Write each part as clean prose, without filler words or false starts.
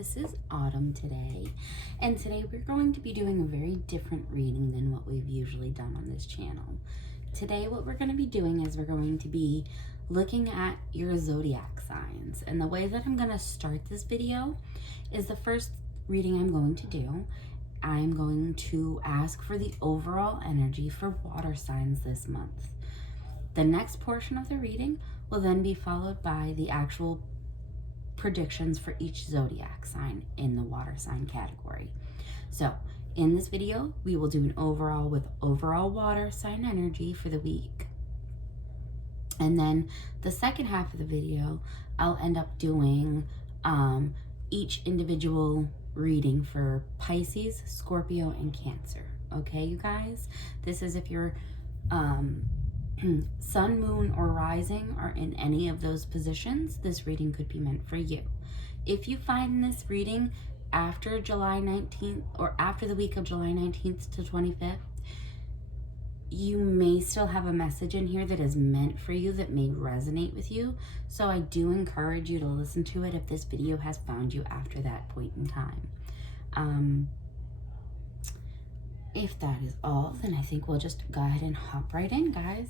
this is Autumn today, and today we're going to be doing a very different reading than what we've usually done on this channel. Today what we're going to be doing is we're going to be looking at your zodiac signs, and the way that I'm going to start this video is the first reading I'm going to do. I'm going to ask for the overall energy for water signs this month. The next portion of the reading will then be followed by the actual predictions for each zodiac sign in the water sign category. So in this video, we will do an overall with overall water sign energy for the week. And then the second half of the video, I'll end up doing each individual reading for Pisces, Scorpio, and Cancer. Okay, you guys? This is if you're sun, moon, or rising are in any of those positions, this reading could be meant for you. If you find this reading after July 19th or after the week of July 19th to 25th, you may still have a message in here that is meant for you that may resonate with you. So I do encourage you to listen to it if this video has found you after that point in time. If that is all, then I think we'll just go ahead and hop right in, guys.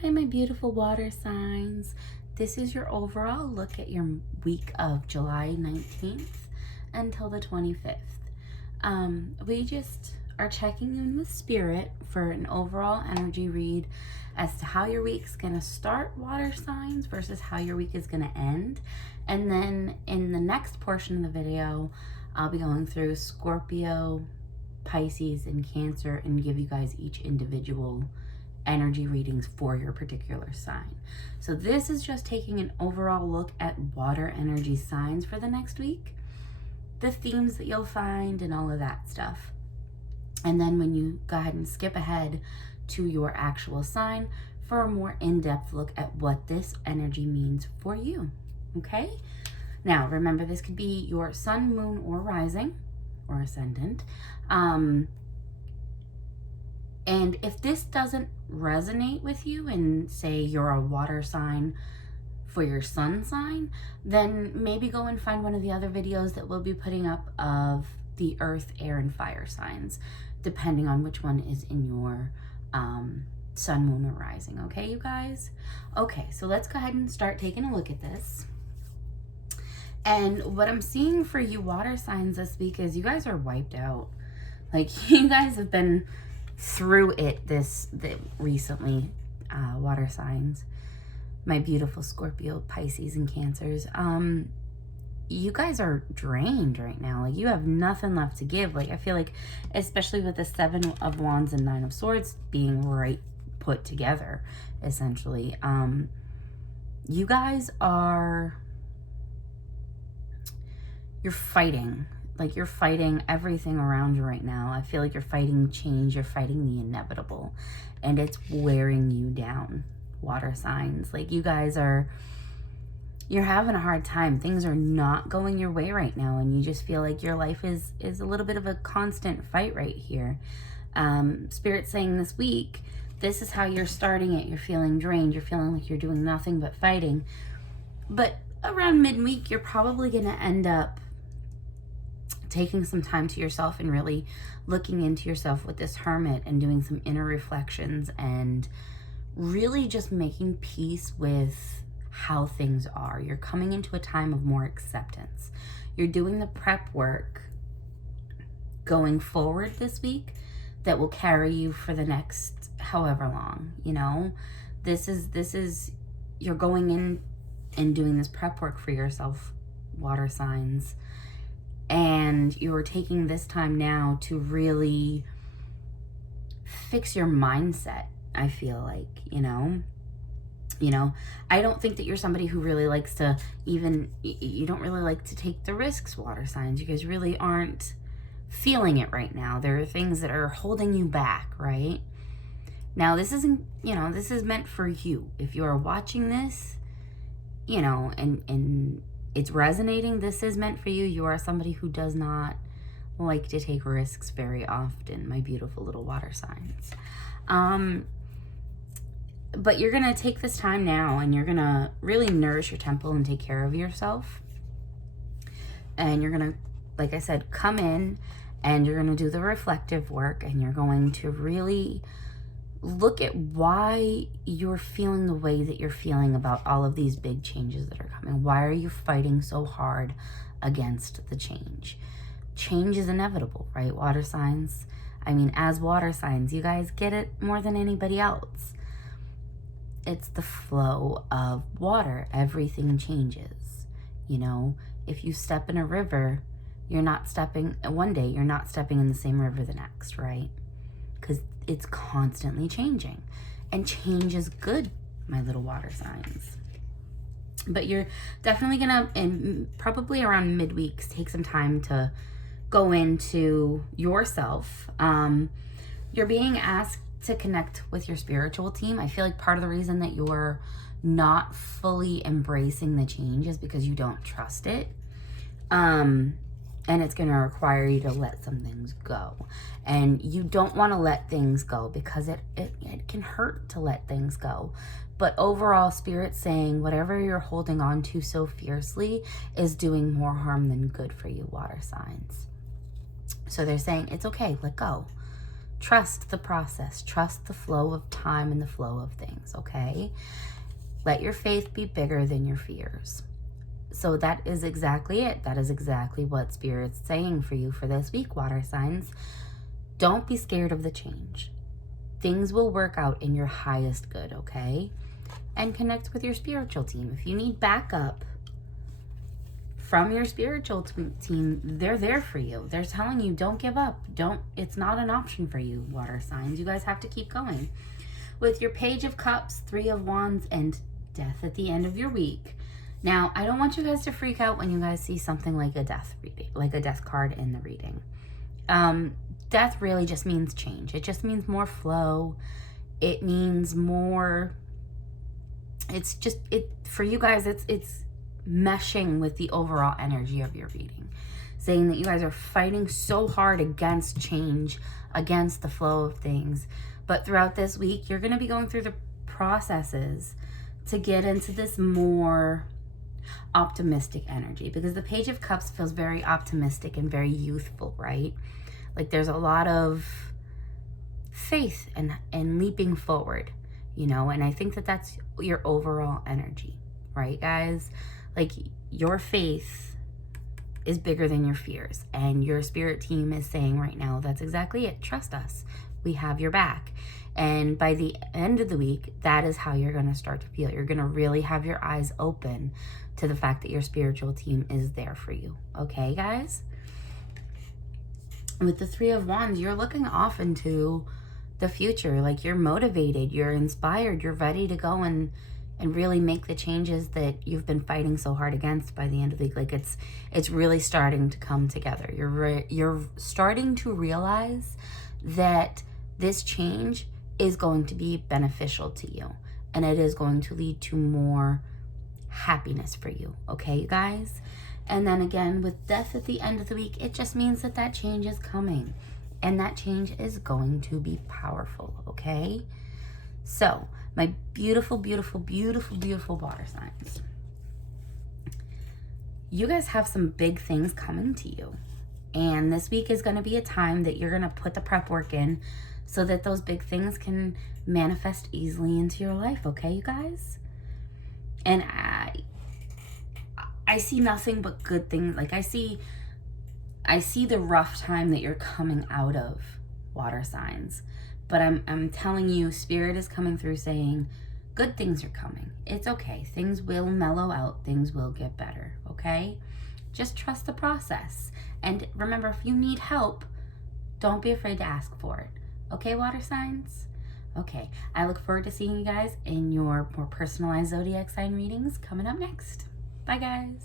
Hi, my beautiful water signs. This is your overall look at your week of July 19th until the 25th. We just are checking in with Spirit for an overall energy read as to how your week's gonna start, water signs, versus how your week is gonna end. And then in the next portion of the video, I'll be going through Scorpio, Pisces, and Cancer and give you guys each individual energy readings for your particular sign. So this is just taking an overall look at water energy signs for the next week, the themes that you'll find and all of that stuff. And then when you go ahead and skip ahead to your actual sign for a more in-depth look at what this energy means for you. Okay? Now, remember, this could be your sun, moon, or rising or ascendant. And if this doesn't resonate with you and say you're a water sign for your sun sign, then maybe go and find one of the other videos that we'll be putting up of the earth, air, and fire signs, depending on which one is in your sun, moon, or rising. Okay, you guys? Okay, so let's go ahead and start taking a look at this. And what I'm seeing for you water signs this week is you guys are wiped out. Like, you guys have been through it recently, water signs, my beautiful Scorpio, Pisces, and Cancers. You guys are drained right now. Like, you have nothing left to give. Like, I feel like, especially with the 7 of Wands and 9 of Swords being right put together, essentially, you guys are, you're fighting. Like, you're fighting everything around you right now. I feel like you're fighting change. You're fighting the inevitable. And it's wearing you down, water signs. Like, you guys are, you're having a hard time. Things are not going your way right now. And you just feel like your life is a little bit of a constant fight right here. Spirit's saying this week, this is how you're starting it. You're feeling drained. You're feeling like you're doing nothing but fighting. But around midweek, you're probably going to end up taking some time to yourself and really looking into yourself with this hermit and doing some inner reflections and really just making peace with how things are. You're coming into a time of more acceptance. You're doing the prep work going forward this week that will carry you for the next however long, you know. This is you're going in and doing this prep work for yourself, water signs. And you're taking this time now to really fix your mindset, I feel like, you know. I don't think that you're somebody who really likes to you don't really like to take the risks, water signs. You guys really aren't feeling it right now. There are things that are holding you back, right? Now, this isn't, this is meant for you. If you are watching this, and it's resonating, this is meant for you. You are somebody who does not like to take risks very often, my beautiful little water signs. But you're going to take this time now and you're going to really nourish your temple and take care of yourself. And you're going to, like I said, come in and you're going to do the reflective work, and you're going to really look at why you're feeling the way that you're feeling about all of these big changes that are coming. Why are you fighting so hard against the change? Change is inevitable, right? Water signs. I mean, as water signs, you guys get it more than anybody else. It's the flow of water. Everything changes. You know, if you step in a river, you're not stepping, one day you're not stepping in the same river the next, right? Because it's constantly changing. And change is good, my little water signs. But you're definitely gonna, in probably around midweeks, take some time to go into yourself. You're being asked to connect with your spiritual team. I feel like part of the reason that you're not fully embracing the change is because you don't trust it. And it's going to require you to let some things go. And you don't want to let things go because it can hurt to let things go. But overall, Spirit's saying whatever you're holding on to so fiercely is doing more harm than good for you, water signs. So they're saying it's okay, let go. Trust the process. Trust the flow of time and the flow of things, okay? Let your faith be bigger than your fears. So that is exactly it. That is exactly what Spirit's saying for you for this week, water signs. Don't be scared of the change. Things will work out in your highest good, okay? And connect with your spiritual team. If you need backup from your spiritual team, they're there for you. They're telling you, don't give up. It's not an option for you, water signs. You guys have to keep going. With your Page of Cups, 3 of Wands, and Death at the end of your week. Now, I don't want you guys to freak out when you guys see something like a death reading, like a death card in the reading. Death really just means change. It just means more flow. It means more. It's just for you guys. It's meshing with the overall energy of your reading, saying that you guys are fighting so hard against change, against the flow of things. But throughout this week, you're going to be going through the processes to get into this more optimistic energy, because the Page of Cups feels very optimistic and very youthful, right? Like there's a lot of faith and leaping forward, you know, and I think that that's your overall energy, right, guys? Like your faith is bigger than your fears, and your spirit team is saying right now, that's exactly it. Trust us. We have your back. And by the end of the week, that is how you're going to start to feel. You're going to really have your eyes open to the fact that your spiritual team is there for you. Okay, guys? With the 3 of Wands, you're looking off into the future. Like you're motivated, you're inspired, you're ready to go and really make the changes that you've been fighting so hard against by the end of the week. Like it's really starting to come together. You're starting to realize that this change is going to be beneficial to you, and it is going to lead to more happiness for you. Okay, you guys? And then again, with Death at the end of the week, it just means that that change is coming, and that change is going to be powerful. Okay? So my beautiful, beautiful, beautiful, beautiful water signs, you guys have some big things coming to you. And this week is going to be a time that you're going to put the prep work in so that those big things can manifest easily into your life. Okay, you guys? And I see nothing but good things. Like I see the rough time that you're coming out of, water signs. But I'm telling you, Spirit is coming through saying, good things are coming. It's okay. Things will mellow out. Things will get better. Okay? Just trust the process. And remember, if you need help, don't be afraid to ask for it. Okay, water signs? Okay. I look forward to seeing you guys in your more personalized zodiac sign readings coming up next. Bye, guys.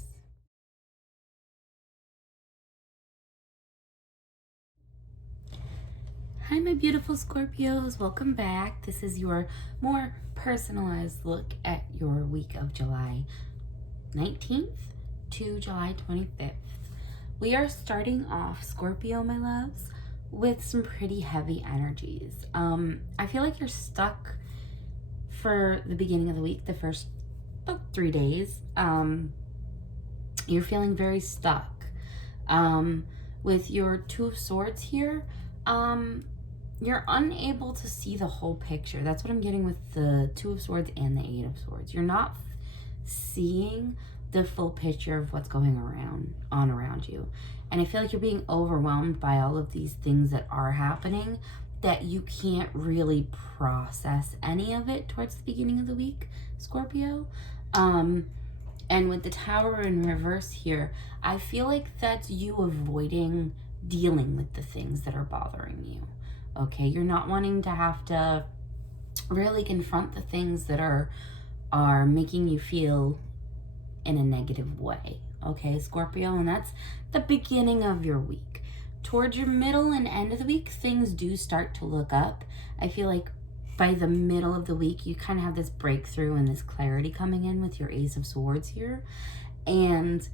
Hi, my beautiful Scorpios. Welcome back. This is your more personalized look at your week of July 19th to July 25th. We are starting off, Scorpio, my loves, with some pretty heavy energies. I feel like you're stuck for the beginning of the week, the first about 3 days, you're feeling very stuck. With your Two of Swords here, you're unable to see the whole picture. That's what I'm getting with the Two of Swords and the Eight of Swords. You're not seeing the full picture of what's going around you. And I feel like you're being overwhelmed by all of these things that are happening, that you can't really process any of it towards the beginning of the week, Scorpio. And with the Tower in reverse here, I feel like that's you avoiding dealing with the things that are bothering you. Okay, you're not wanting to have to really confront the things that are making you feel in a negative way. Okay, Scorpio, and that's the beginning of your week. Towards your middle and end of the week, things do start to look up. I feel like by the middle of the week, you kind of have this breakthrough and this clarity coming in with your Ace of Swords here. And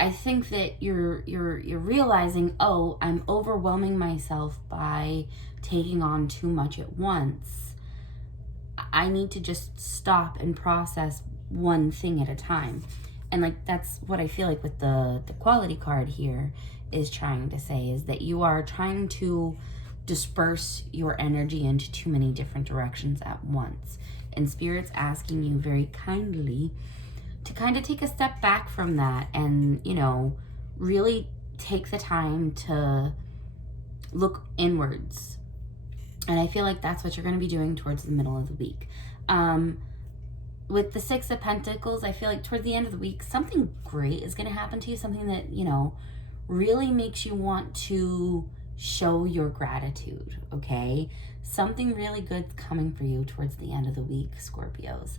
I think that you're realizing, oh, I'm overwhelming myself by taking on too much at once. I need to just stop and process one thing at a time. And like, that's what I feel like with the quality card here is trying to say, is that you are trying to disperse your energy into too many different directions at once. And Spirit's asking you very kindly to kind of take a step back from that and, you know, really take the time to look inwards. And I feel like that's what you're going to be doing towards the middle of the week. With the Six of Pentacles, I feel like toward the end of the week, something great is going to happen to you. Something that, you know, really makes you want to show your gratitude, okay? Something really good's coming for you towards the end of the week, Scorpios.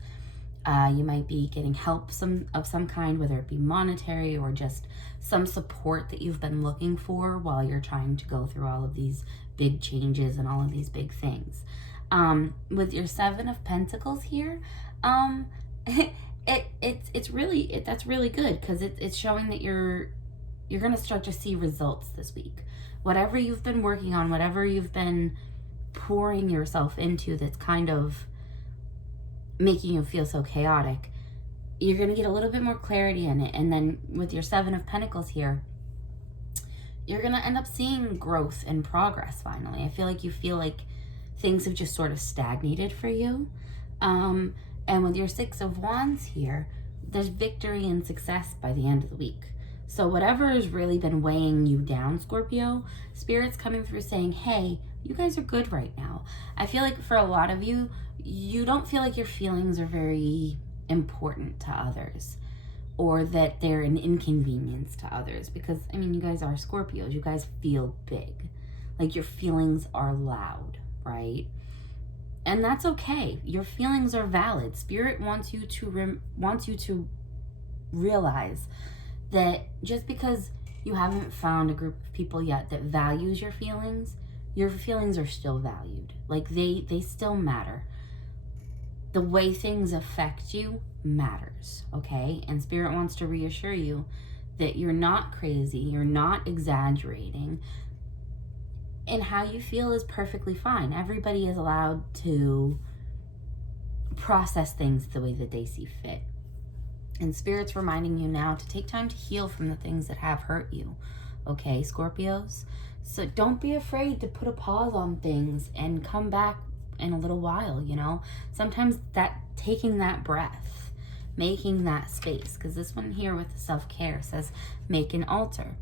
You might be getting help of some kind, whether it be monetary or just some support that you've been looking for while you're trying to go through all of these big changes and all of these big things. With your Seven of Pentacles here, that's really good, because it's showing that you're going to start to see results this week. Whatever you've been working on, whatever you've been pouring yourself into that's kind of making you feel so chaotic, you're going to get a little bit more clarity in it. And then with your Seven of Pentacles here, you're going to end up seeing growth and progress finally. I feel like things have just sort of stagnated for you. And with your Six of Wands here, there's victory and success by the end of the week. So whatever has really been weighing you down, Scorpio, Spirit's coming through saying, hey, you guys are good right now. I feel like for a lot of you, you don't feel like your feelings are very important to others, or that they're an inconvenience to others, because, I mean, you guys are Scorpios. You guys feel big. Like, your feelings are loud, right? And that's okay. Your feelings are valid. Spirit wants you to realize that just because you haven't found a group of people yet that values your feelings are still valued. Like, they still matter. The way things affect you matters, okay? And Spirit wants to reassure you that you're not crazy, you're not exaggerating, and how you feel is perfectly fine. Everybody is allowed to process things the way that they see fit. And Spirit's reminding you now to take time to heal from the things that have hurt you. Okay, Scorpios? So don't be afraid to put a pause on things and come back in a little while, you know? Sometimes that taking that breath, making that space, because this one here with the self-care says make an altar.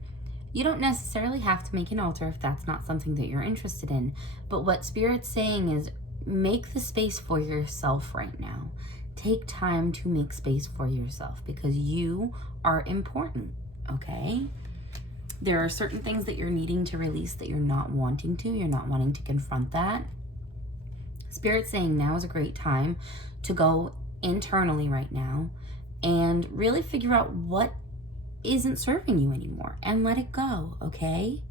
You don't necessarily have to make an altar if that's not something that you're interested in. But what Spirit's saying is make the space for yourself right now. Take time to make space for yourself, because you are important, okay? There are certain things that you're needing to release that you're not wanting to. You're not wanting to confront that. Spirit's saying now is a great time to go internally right now and really figure out what isn't serving you anymore and let it go, okay?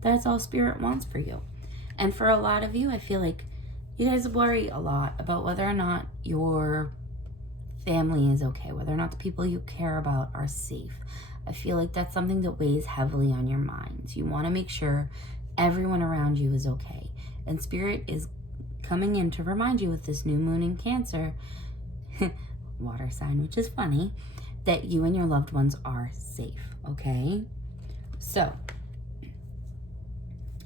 That's all Spirit wants for you. And for a lot of you, I feel like you guys worry a lot about whether or not your family is okay, whether or not the people you care about are safe. I feel like that's something that weighs heavily on your minds. You want to make sure everyone around you is okay. And Spirit is coming in to remind you with this new moon in Cancer, water sign, which is funny, that you and your loved ones are safe, okay? So,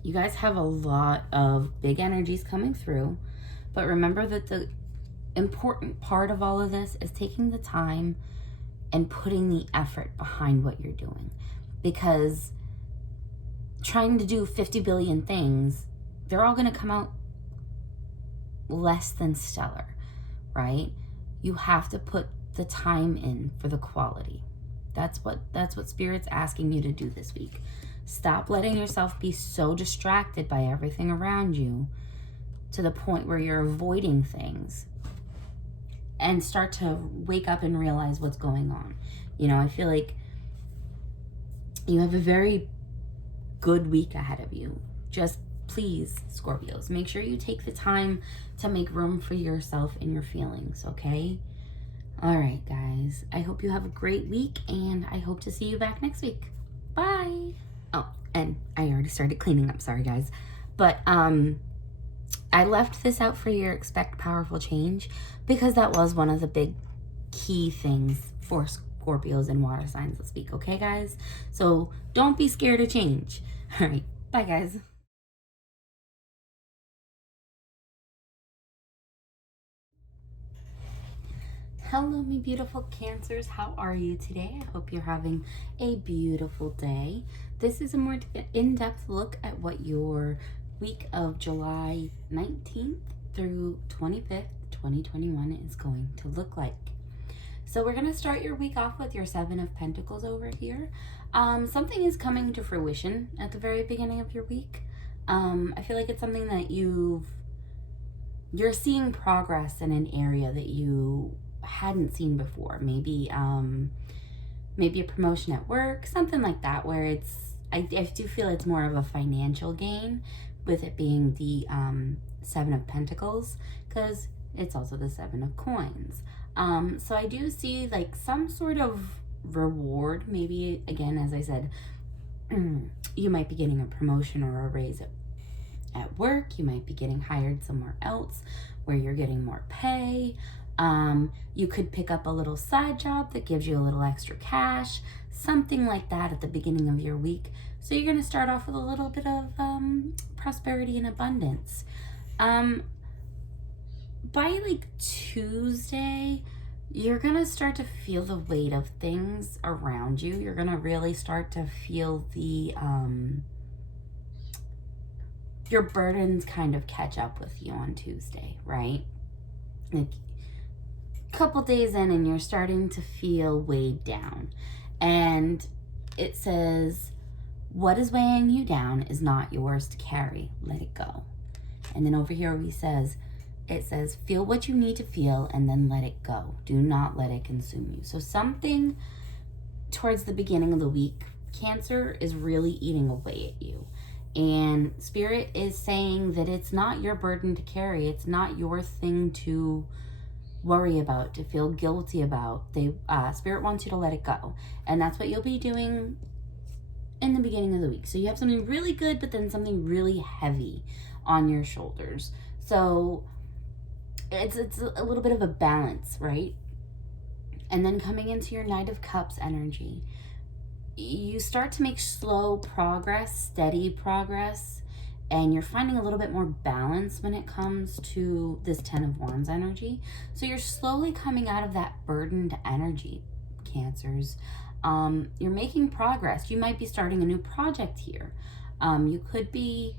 you guys have a lot of big energies coming through, but remember that the important part of all of this is taking the time and putting the effort behind what you're doing. Because trying to do 50 billion things, they're all going to come out less than stellar, right? You have to put the time in for the quality. That's what Spirit's asking you to do this week. Stop letting yourself be so distracted by everything around you to the point where you're avoiding things, and start to wake up and realize what's going on. You know, I feel like you have a very good week ahead of you. Just please, Scorpios, make sure you take the time to make room for yourself and your feelings, okay? All right, guys. I hope you have a great week, and I hope to see you back next week. Bye. Oh, and I already started cleaning up. Sorry, guys. But I left this out for your expect powerful change because that was one of the big key things for Scorpios and water signs this week. Okay, guys? So don't be scared of change. All right. Bye, guys. Hello, my beautiful Cancers. How are you today? I hope you're having a beautiful day. This is a more in-depth look at what your week of July 19th through 25th, 2021 is going to look like. So we're going to start your week off with your Seven of Pentacles over here. Something is coming to fruition at the very beginning of your week. I feel like it's something that you're seeing progress in an area that you hadn't seen before. Maybe a promotion at work, something like that, where it's I do feel it's more of a financial gain, with it being the Seven of Pentacles, because it's also the Seven of Coins. So I do see like some sort of reward. Maybe, again, as I said, you might be getting a promotion or a raise at work. You might be getting hired somewhere else where you're getting more pay. You could pick up a little side job that gives you a little extra cash, something like that at the beginning of your week. So you're going to start off with a little bit of prosperity and abundance. By like Tuesday, you're going to start to feel the weight of things around you. You're going to really start to feel the your burdens kind of catch up with you on Tuesday, right? Like a couple days in and you're starting to feel weighed down. And it says, what is weighing you down is not yours to carry. Let it go. And then over here it says, feel what you need to feel and then let it go. Do not let it consume you. So something towards the beginning of the week, Cancer, is really eating away at you. And Spirit is saying that it's not your burden to carry. It's not your thing to worry about, to feel guilty about. Spirit wants you to let it go. And that's what you'll be doing in the beginning of the week. So you have something really good, but then something really heavy on your shoulders. So it's a little bit of a balance, right? And then coming into your Knight of Cups energy, you start to make slow progress, steady progress, and you're finding a little bit more balance when it comes to this Ten of Wands energy. So you're slowly coming out of that burdened energy, Cancers. You're making progress. You might be starting a new project here. You could be,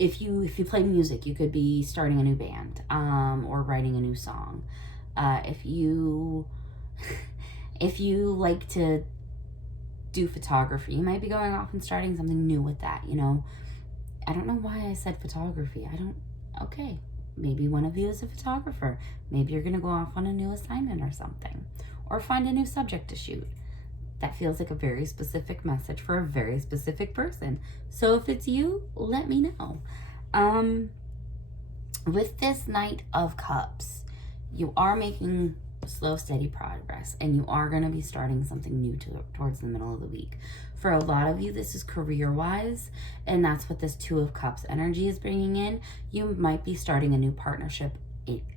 if you play music, you could be starting a new band, or writing a new song. If you like to do photography, you might be going off and starting something new with that, you know. I don't know why I said photography. Okay. Maybe one of you is a photographer. Maybe you're going to go off on a new assignment or something, or find a new subject to shoot. That feels like a very specific message for a very specific person. So if it's you, let me know. With this Knight of Cups, you are making slow, steady progress, and you are going to be starting something new towards the middle of the week. For a lot of you, this is career-wise, and that's what this Two of Cups energy is bringing in. You might be starting a new partnership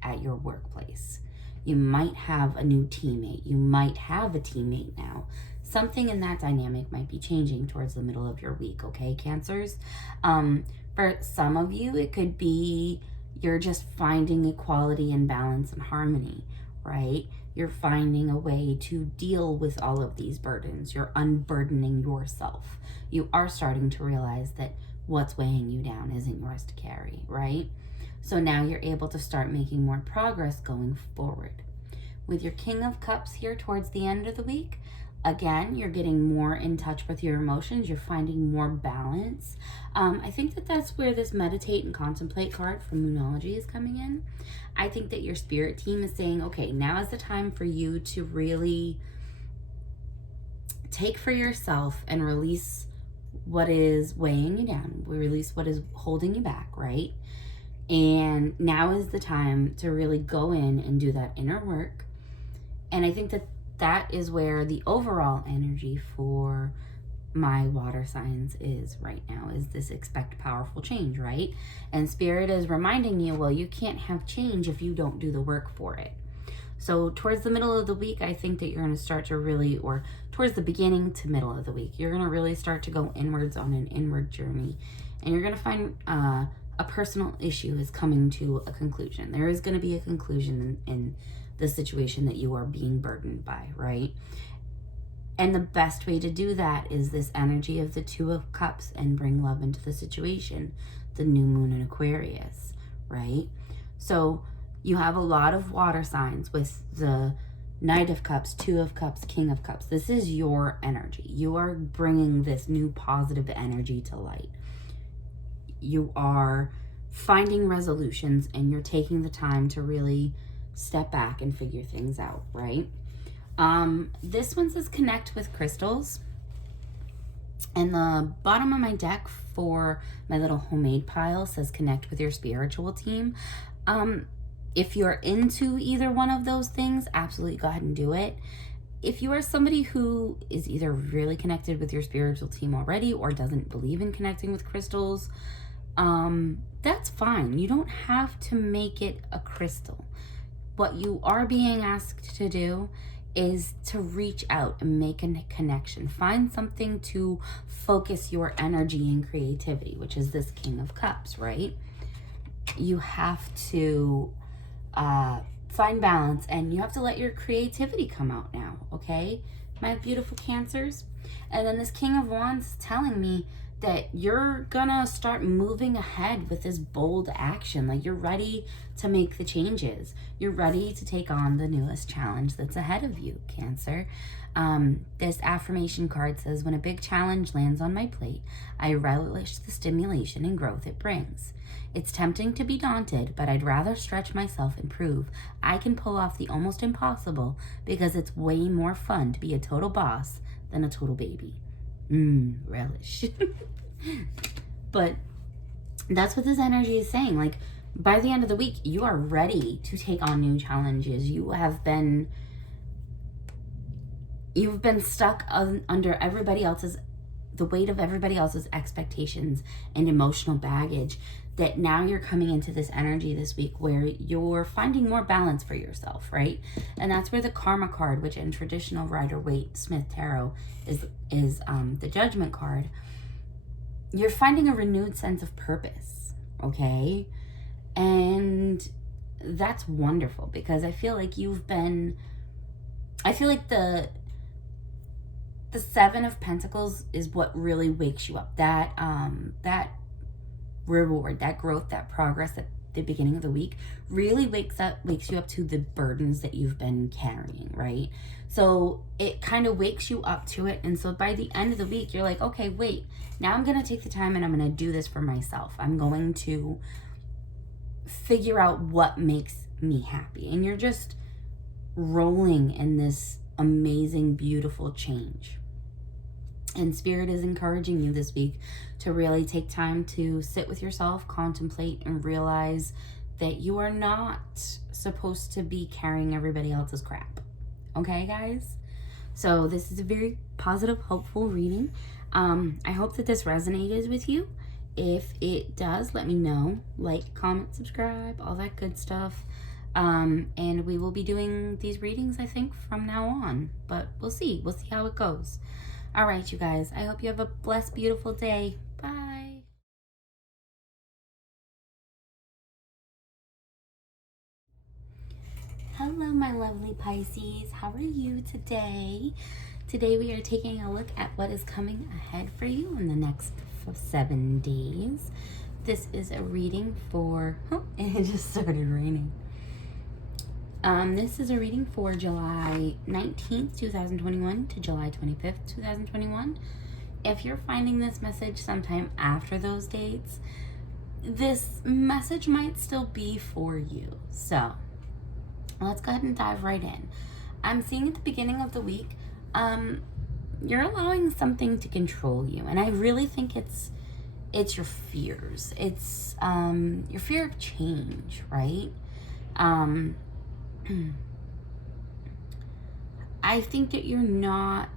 at your workplace. You might have a new teammate. You might have a teammate now. Something in that dynamic might be changing towards the middle of your week, okay, Cancers? For some of you, it could be you're just finding equality and balance and harmony, right? You're finding a way to deal with all of these burdens. You're unburdening yourself. You are starting to realize that what's weighing you down isn't yours to carry, right? So now you're able to start making more progress going forward. With your King of Cups here towards the end of the week, again, you're getting more in touch with your emotions. You're finding more balance. I think that that's where this meditate and contemplate card from Moonology is coming in. I think that your spirit team is saying, okay, now is the time for you to really take for yourself and release what is weighing you down. Release what is holding you back, right? And now is the time to really go in and do that inner work. And I think that that is where the overall energy for my water signs is right now, is this expect powerful change, right? And Spirit is reminding you, well, you can't have change if you don't do the work for it. So towards the middle of the week, I think that you're going to start to really, or towards the beginning to middle of the week, you're going to really start to go inwards on an inward journey. And you're going to find a personal issue is coming to a conclusion. There is going to be a conclusion in the situation that you are being burdened by, right? And the best way to do that is this energy of the Two of Cups and bring love into the situation, the new moon in Aquarius, right? So you have a lot of water signs with the Knight of Cups, Two of Cups, King of Cups. This is your energy. You are bringing this new positive energy to light. You are finding resolutions and you're taking the time to really step back and figure things out, right? This one says connect with crystals. And the bottom of my deck for my little homemade pile says connect with your spiritual team. If you're into either one of those things, absolutely go ahead and do it. If you are somebody who is either really connected with your spiritual team already or doesn't believe in connecting with crystals, that's fine. You don't have to make it a crystal. What you are being asked to do is to reach out and make a connection. Find something to focus your energy and creativity, which is this King of Cups, right? You have to find balance and you have to let your creativity come out now, okay? My beautiful Cancers. And then this King of Wands is telling me that you're gonna start moving ahead with this bold action. Like you're ready to make the changes. You're ready to take on the newest challenge that's ahead of you, Cancer. This affirmation card says, when a big challenge lands on my plate, I relish the stimulation and growth it brings. It's tempting to be daunted, but I'd rather stretch myself and prove I can pull off the almost impossible because it's way more fun to be a total boss than a total baby. Relish. But that's what this energy is saying. Like by the end of the week, you are ready to take on new challenges. You've been stuck under the weight of everybody else's expectations and emotional baggage, that now you're coming into this energy this week where you're finding more balance for yourself, right? And that's where the Karma card, which in traditional Rider-Waite-Smith Tarot is the Judgment card. You're finding a renewed sense of purpose, okay? And that's wonderful because I feel like the Seven of Pentacles is what really wakes you up. That reward, that growth, that progress at the beginning of the week really wakes you up to the burdens that you've been carrying, right? So it kind of wakes you up to it. And so by the end of the week, you're like, okay, wait, now I'm going to take the time and I'm going to do this for myself. I'm going to figure out what makes me happy. And you're just rolling in this amazing, beautiful change. And Spirit is encouraging you this week to really take time to sit with yourself, contemplate, and realize that you are not supposed to be carrying everybody else's crap. Okay, guys? So this is a very positive, hopeful reading. I hope that this resonated with you. If it does, let me know. Like, comment, subscribe, all that good stuff. And we will be doing these readings, I think, from now on. But we'll see. We'll see how it goes. All right, you guys. I hope you have a blessed, beautiful day. Bye. Hello, my lovely Pisces. How are you today? Today we are taking a look at what is coming ahead for you in the next 7 days. This is a reading for... Oh, it just started raining. This is a reading for July 19th, 2021 to July 25th, 2021. If you're finding this message sometime after those dates, this message might still be for you. So, let's go ahead and dive right in. I'm seeing at the beginning of the week, you're allowing something to control you. And I really think it's your fears. It's your fear of change, right? I think that you're not...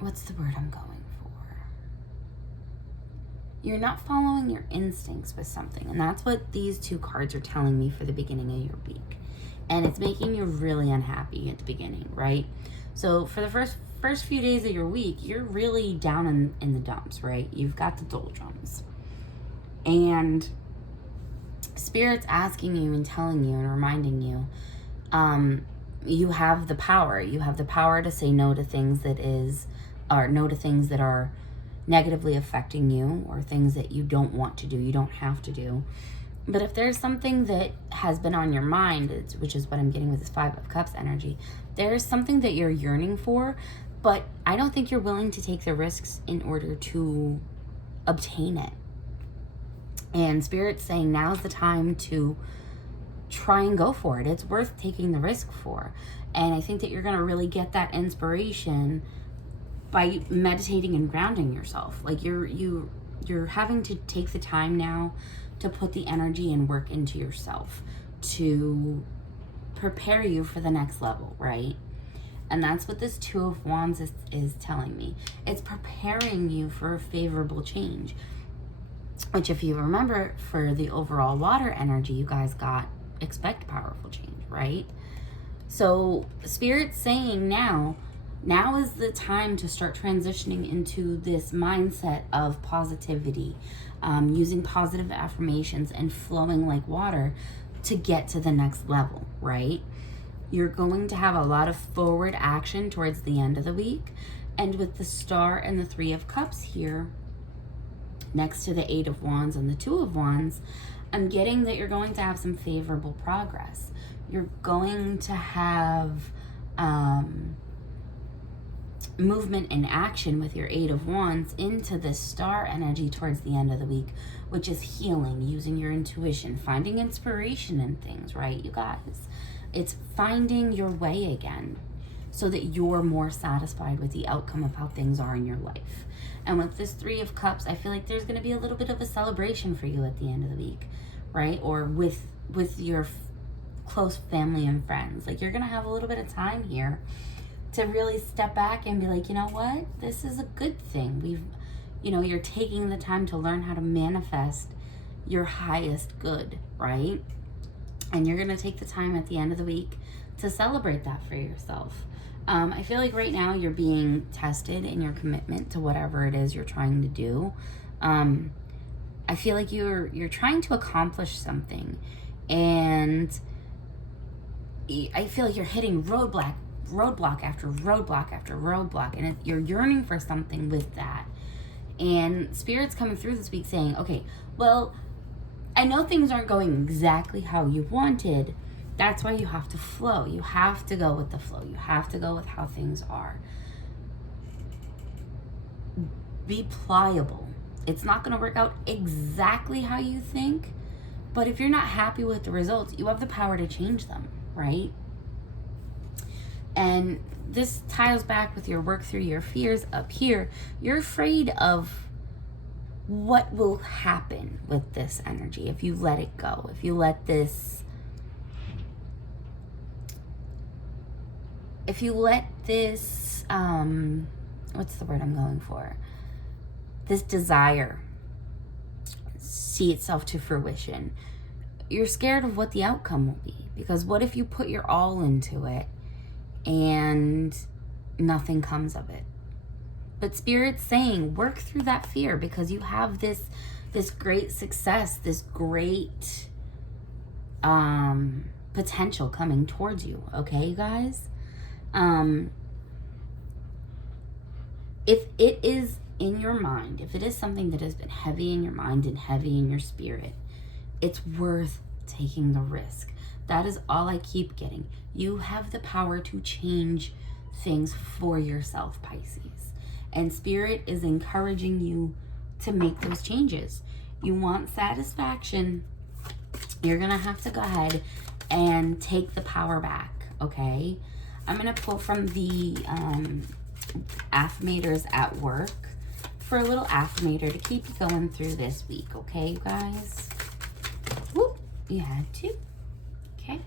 What's the word I'm going for? You're not following your instincts with something. And that's what these two cards are telling me for the beginning of your week. And it's making you really unhappy at the beginning, right? So for the first few days of your week, you're really down in the dumps, right? You've got the doldrums. And Spirit's asking you and telling you and reminding you, you have the power. You have the power to say no to things that are negatively affecting you, or things that you don't want to do, you don't have to do. But if there's something that has been on your mind, which is what I'm getting with this 5 of Cups energy, there's something that you're yearning for, but I don't think you're willing to take the risks in order to obtain it. And Spirit's saying now's the time to try and go for it. It's worth taking the risk for. And I think that you're going to really get that inspiration by meditating and grounding yourself. Like you're having to take the time now to put the energy and work into yourself to prepare you for the next level, right? And that's what this 2 of Wands is telling me. It's preparing you for a favorable change. Which, if you remember, for the overall water energy, you guys got expect powerful change, right? So Spirit's saying now is the time to start transitioning into this mindset of positivity, using positive affirmations and flowing like water to get to the next level, right? You're going to have a lot of forward action towards the end of the week. And with the Star and the 3 of Cups here, next to the 8 of Wands and the 2 of Wands, I'm getting that you're going to have some favorable progress. You're going to have movement and action with your 8 of Wands into this Star energy towards the end of the week, which is healing, using your intuition, finding inspiration in things, right, you guys? It's finding your way again so that you're more satisfied with the outcome of how things are in your life. And with this 3 of Cups, I feel like there's going to be a little bit of a celebration for you at the end of the week, right? Or with your close family and friends. Like, you're going to have a little bit of time here to really step back and be like, you know what? This is a good thing. You're taking the time to learn how to manifest your highest good, right? And you're going to take the time at the end of the week to celebrate that for yourself. I feel like right now you're being tested in your commitment to whatever it is you're trying to do. I feel like you're trying to accomplish something, and I feel like you're hitting roadblock after roadblock after roadblock, and you're yearning for something with that. And Spirit's coming through this week saying, okay, well, I know things aren't going exactly how you wanted. That's why you have to flow. You have to go with the flow. You have to go with how things are. Be pliable. It's not going to work out exactly how you think, but if you're not happy with the results, you have the power to change them, right? And this ties back with your work through your fears up here. You're afraid of what will happen with this energy if you let it go, if you let this, what's the word I'm going for? This desire see itself to fruition. You're scared of what the outcome will be, because what if you put your all into it and nothing comes of it? But Spirit's saying, work through that fear, because you have this great success, this great potential coming towards you. Okay, you guys? If it is in your mind, if it is something that has been heavy in your mind and heavy in your spirit, it's worth taking the risk. That is all I keep getting. You have the power to change things for yourself, Pisces. And Spirit is encouraging you to make those changes. You want satisfaction, you're going to have to go ahead and take the power back, okay? I'm going to pull from the affirmators at work for a little affirmator to keep you going through this week, okay, you guys? Whoop, you had to. Okay.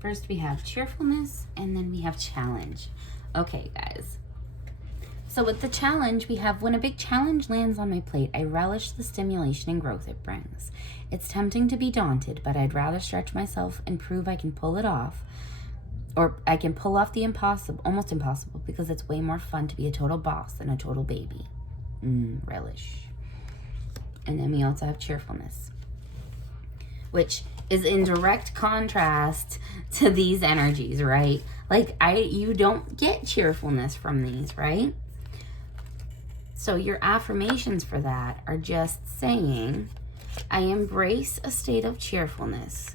First we have cheerfulness, and then we have challenge. Okay, guys. So with the challenge, we have, when a big challenge lands on my plate, I relish the stimulation and growth it brings. It's tempting to be daunted, but I'd rather stretch myself and prove I can pull it off. Or I can pull off the impossible, almost impossible, because it's way more fun to be a total boss than a total baby. Relish. And then we also have cheerfulness, which is in direct contrast to these energies, right? Like, you don't get cheerfulness from these, right? So your affirmations for that are just saying, I embrace a state of cheerfulness,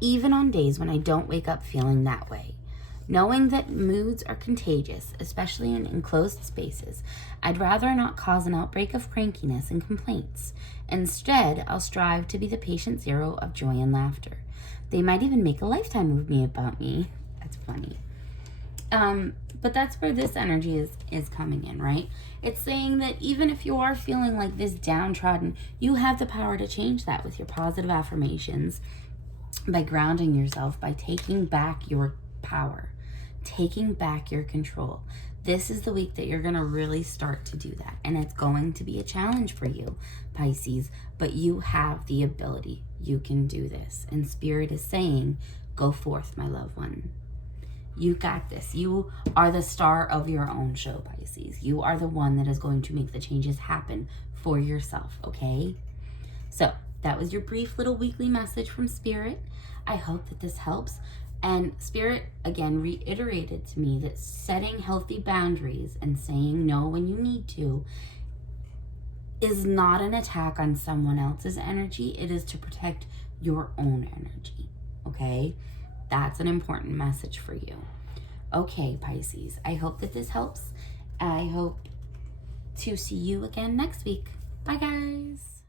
even on days when I don't wake up feeling that way. Knowing that moods are contagious, especially in enclosed spaces, I'd rather not cause an outbreak of crankiness and complaints. Instead, I'll strive to be the patient zero of joy and laughter. They might even make a Lifetime movie about me. That's funny. But that's where this energy is coming in, right? It's saying that even if you are feeling like this downtrodden, you have the power to change that with your positive affirmations, by grounding yourself, by taking back your power, taking back your control. This is the week that you're going to really start to do that. And it's going to be a challenge for you, Pisces, but you have the ability. You can do this. And Spirit is saying, go forth, my loved one. You got this. You are the star of your own show, Pisces. You are the one that is going to make the changes happen for yourself, okay? So that was your brief little weekly message from Spirit. I hope that this helps. And Spirit, again, reiterated to me that setting healthy boundaries and saying no when you need to is not an attack on someone else's energy. It is to protect your own energy, okay? That's an important message for you. Okay, Pisces, I hope that this helps. I hope to see you again next week. Bye, guys.